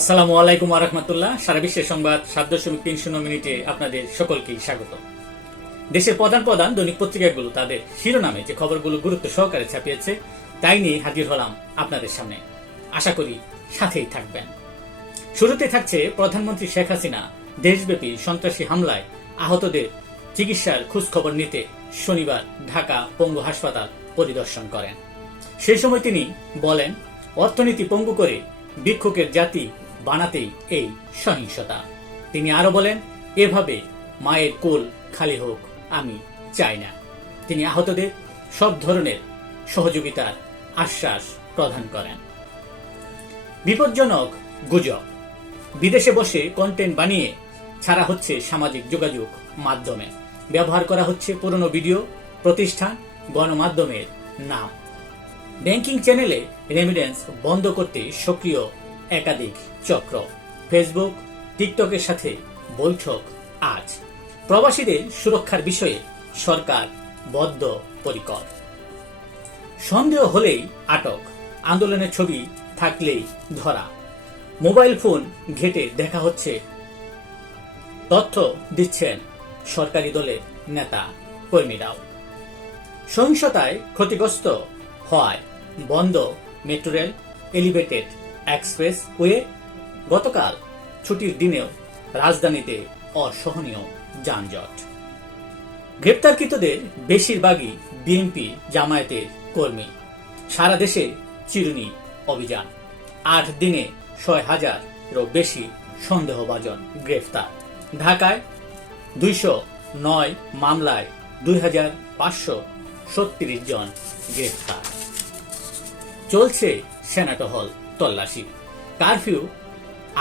আসসালামু আলাইকুম ওয়া রাহমাতুল্লাহ। সারা বিশ্বের সংবাদ ৭.৩০ মিনিটে আপনাদের সকলকেই স্বাগত। দেশের প্রধান প্রধান দৈনিক পত্রিকাগুলো তাদের শিরোনামে যে খবরগুলো গুরুত্ব সহকারে ছাপিয়েছে তাই নিয়ে হাজির হলাম আপনাদের সামনে। আশা করি সাথেই থাকবেন। শুরুতে থাকছে প্রধানমন্ত্রী শেখ হাসিনা দেশব্যাপী সন্ত্রাসী হামলায় আহতদের চিকিৎসার খোঁজখবর নিতে শনিবার ঢাকা পঙ্গু হাসপাতাল পরিদর্শন করেন। সেই সময় তিনি বলেন, অর্থনীতি পঙ্গু করে ভিক্ষুকের জাতি বানাতেই এই সহিংসতা। তিনি আরো বলেন, এভাবে মায়ের কোল খালি হোক আমি চাই না। তিনি আহতদের সব ধরনের সহযোগিতার আশ্বাস প্রদান করেন। বিপজ্জনক গুজব। বিদেশে বসে কন্টেন্ট বানিয়ে ছাড়া হচ্ছে সামাজিক যোগাযোগ মাধ্যমে। ব্যবহার করা হচ্ছে পুরনো ভিডিও, প্রতিষ্ঠান, গণমাধ্যমের নাম। ব্যাংকিং চ্যানেলে রেমিটেন্স বন্ধ করতে সক্রিয় একাধিক চক্র। ফেসবুক, টিকটকের সাথে বৈঠক আজ। প্রবাসীদের সুরক্ষার বিষয়ে সরকার বদ্ধপরিকর। সন্দেহ হলেই আটক, আন্দোলনের ছবি থাকলেই ধরা। মোবাইল ফোন ঘেটে দেখা হচ্ছে, তথ্য দিচ্ছেন সরকারি দলের নেতা কর্মীরাও। সহিংসতায় ক্ষতিগ্রস্ত হওয়ায় বন্ধ metro rail, elevated express way. গতকাল ছুটির দিনেও রাজধানীতে অসহনীয় যানজট। গ্রেপ্তারকৃতদের বেশিরভাগই বিএনপি জামায়াতের কর্মী। সারা দেশে চিরুনি অভিযান। ৮ দিনে ৬,০০০-এরও বেশি সন্দেহভাজন গ্রেফতার। ঢাকায় ২০৯ মামলায় ২,৫৩৬ জন গ্রেফতার। চলছে সেনাটহল তল্লাশি। কারফিউ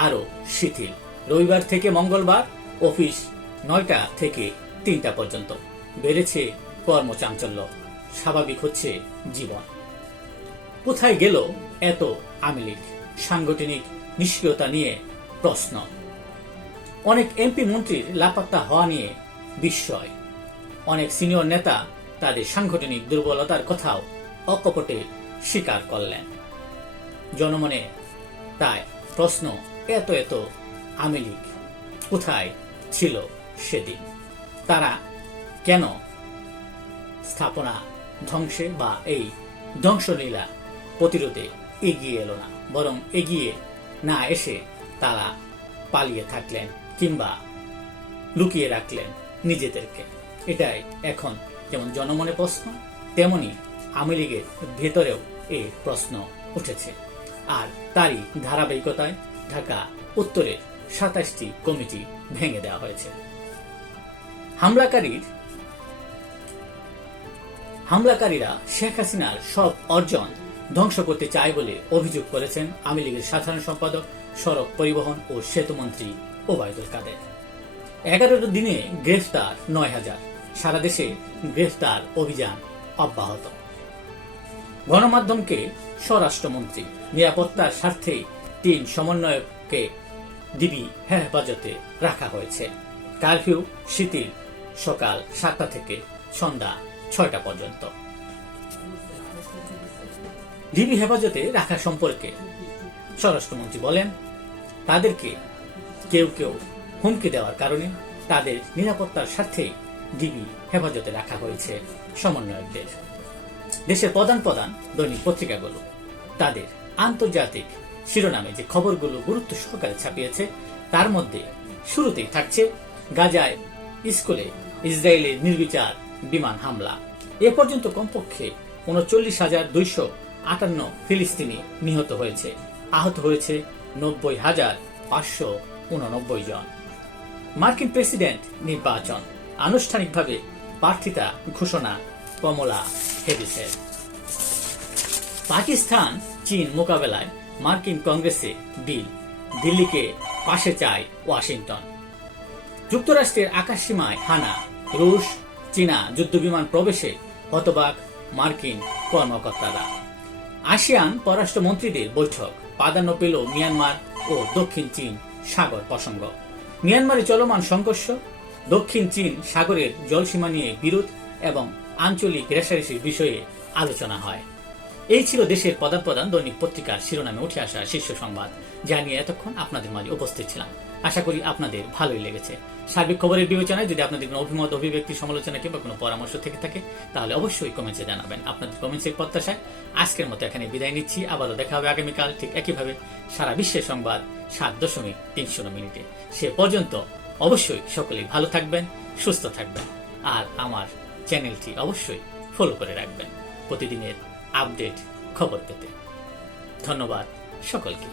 আরো শিথিল। রবিবার থেকে মঙ্গলবার অফিস ৯টা থেকে ৩টা পর্যন্ত। বেড়েছে কর্মচাঞ্চল্য, স্বাভাবিক হচ্ছে জীবন। কোথায় গেল এত আওয়ামী লীগ? সাংগঠনিক নিষ্ক্রিয়তা নিয়ে প্রশ্ন। অনেক এমপি মন্ত্রীর লাপাত্তা হওয়া নিয়ে বিস্ময়। অনেক সিনিয়র নেতা তাদের সাংগঠনিক দুর্বলতার কথাও অকপটে স্বীকার করলেন। জনমনে তাই প্রশ্ন, এত আওয়ামী লীগ কোথায় ছিল সেদিন? তারা কেন স্থাপনা ধ্বংসে বা এই ধ্বংসলীলা প্রতিরোধে এগিয়ে এলো না, বরং এগিয়ে না এসে তারা পালিয়ে থাকলেন কিংবা লুকিয়ে রাখলেন নিজেদেরকে? এটাই এখন যেমন জনমনে প্রশ্ন, তেমনি আওয়ামী লীগের ভেতরেও এই প্রশ্ন উঠেছে। আর তারই ধারাবাহিকতায় ঢাকা উত্তরের ২৭টি কমিটি ভেঙে দেওয়া হয়েছে। হামলাকারীরা শেখ হাসিনার সব অর্জন ধ্বংস করতে চায় বলে অভিযোগ করেছেন আওয়ামী লীগের সাধারণ সম্পাদক, সড়ক পরিবহন ও সেতুমন্ত্রী ওবায়দুল কাদের। ১১ দিনে গ্রেফতার ৯,০০০। সারা দেশে গ্রেফতার অভিযান অব্যাহত। গণমাধ্যমকে স্বরাষ্ট্রমন্ত্রী, নিরাপত্তার স্বার্থে ৩ সমন্বয়ককে ডিবি হেফাজতে রাখা হয়েছে। কারফিউ শিথিল, সকাল ৭টা থেকে সন্ধ্যা ৬টা পর্যন্ত। ডিবি হেফাজতে রাখা সম্পর্কে স্বরাষ্ট্রমন্ত্রী বলেন, তাদেরকে কেউ হুমকি দেওয়ার কারণে তাদের নিরাপত্তার স্বার্থে ডিবি হেফাজতে রাখা হয়েছে সমন্বয়কদের। দেশের প্রধান প্রধান দৈনিক পত্রিকাগুলো তাদের আন্তর্জাতিক শিরোনামে যে খবরগুলো গুরুত্ব সহকারে ছাপিয়েছে তার মধ্যে শুরুতেই থাকছে গাজায় স্কুলে ইসরায়েলের নির্বিচার বিমান হামলা। এ পর্যন্ত কমপক্ষে ৩৯,২৫৮ ফিলিস্তিনি নিহত হয়েছে। আহত হয়েছে ৯০,৫৮৯ জন। মার্কিন প্রেসিডেন্ট নির্বাচন, আনুষ্ঠানিকভাবে প্রার্থিতা ঘোষণা কমলা হ্যারিসের। পাকিস্তান চীন মোকাবেলায় মার্কিন কংগ্রেসে বিল, দিল্লিকে পাশে চায় ওয়াশিংটন। যুক্তরাষ্ট্রের আকাশসীমায় হানা, রুশ চীনা যুদ্ধবিমান প্রবেশে হতবাক মার্কিন কর্মকর্তারা। আসিয়ান পররাষ্ট্রমন্ত্রীদের বৈঠক, প্রাধান্য পেল মিয়ানমার ও দক্ষিণ চীন সাগর প্রসঙ্গ। মিয়ানমারে চলমান সংঘর্ষ, দক্ষিণ চীন সাগরের জলসীমা নিয়ে বিরোধ এবং আঞ্চলিক রেষারেষির বিষয়ে আলোচনা হয়। এই ছিল দেশের প্রধান প্রধান দৈনিক পত্রিকার শিরোনামে উঠে আসা শীর্ষ সংবাদ, যা নিয়ে এতক্ষণ আপনাদের মাঝে উপস্থিত ছিলাম। আশা করি আপনাদের ভালোই লেগেছে। সার্বিক খবরের বিবেচনায় যদি আপনাদের কোনো অভিমত, অভিব্যক্তি, সমালোচনা কিংবা কোনো পরামর্শ থেকে থাকে তাহলে অবশ্যই কমেন্টে জানাবেন। আপনাদের কমেন্টসের প্রত্যাশায় আজকের মতো এখানে বিদায় নিচ্ছি। আবারও দেখা হবে আগামীকাল ঠিক একইভাবে সারা বিশ্বের সংবাদ 7.30 মিনিটে। সে পর্যন্ত অবশ্যই সকলেই ভালো থাকবেন, সুস্থ থাকবেন, আর আমার চ্যানেলটি অবশ্যই ফলো করে রাখবেন প্রতিদিনের আপডেট খবর পেতে। ধন্যবাদ সকলকে।